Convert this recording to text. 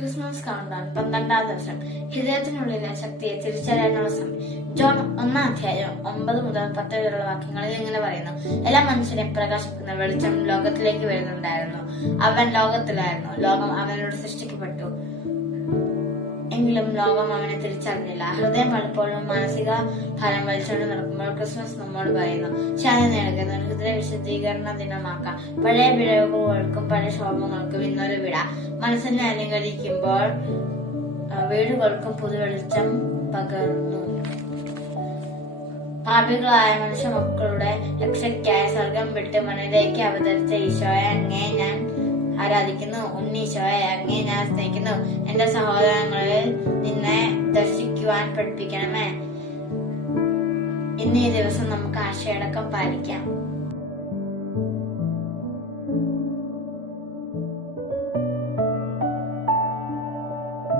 Christmas countdown 12-ാം ദിവസം. ഹൃദയത്തിനുള്ളിലെ ശക്തിയെ തിരിച്ചറിയാനുള്ള സമയം. ജോൺ 1-ാം അധ്യായം 9 മുതൽ 10 വരെയുള്ള വാക്യങ്ങളിൽ ഇങ്ങനെ പറയുന്നു: എല്ലാ മനുഷ്യരെയും പ്രകാശിക്കുന്ന വെളിച്ചം ലോകത്തിലേക്ക് വരുന്നുണ്ടായിരുന്നു. അവൻ ലോകത്തിലായിരുന്നു. ലോകം അവനോട് സൃഷ്ടിക്കപ്പെട്ടു. എങ്കിലും ലോകം അവനെ തിരിച്ചറിഞ്ഞില്ല. ഹൃദയം പലപ്പോഴും മാനസിക ഭാരം വലിച്ചുകൊണ്ട് നടക്കുമ്പോൾ ക്രിസ്മസ് നമ്മോട് പറയുന്നു: ശാന്തി നേടുന്ന ഒരു ഹൃദയ വിശുദ്ധീകരണ ദിനമാക്കാം. പഴയ പിഴവുകൾക്കും പഴയ ശോഭങ്ങൾക്കും ഇന്നൊരു വിട. മനസ്സിനെ അനുകരിക്കുമ്പോൾ വീടുകൾക്കും പുതുവെളിച്ചം പകർന്നു. പാപികളായ മനുഷ്യ മക്കളുടെ രക്ഷയ്ക്കായി സ്വർഗം വിട്ട് മണ്ണിലേക്ക് അവതരിച്ച ഈശോയെ അങ്ങേ ഞാൻ ആരാധിക്കുന്നു. ഉണ്ണീശോയെ അങ്ങേ ഞാൻ സ്നേഹിക്കുന്നു. എന്റെ സഹോദരങ്ങളിൽ നിന്നെ ദർശിക്കുവാൻ പഠിപ്പിക്കണമേ. ഇന്ന് ഈ ദിവസം നമുക്ക് ആശയടക്കം പാലിക്കാം.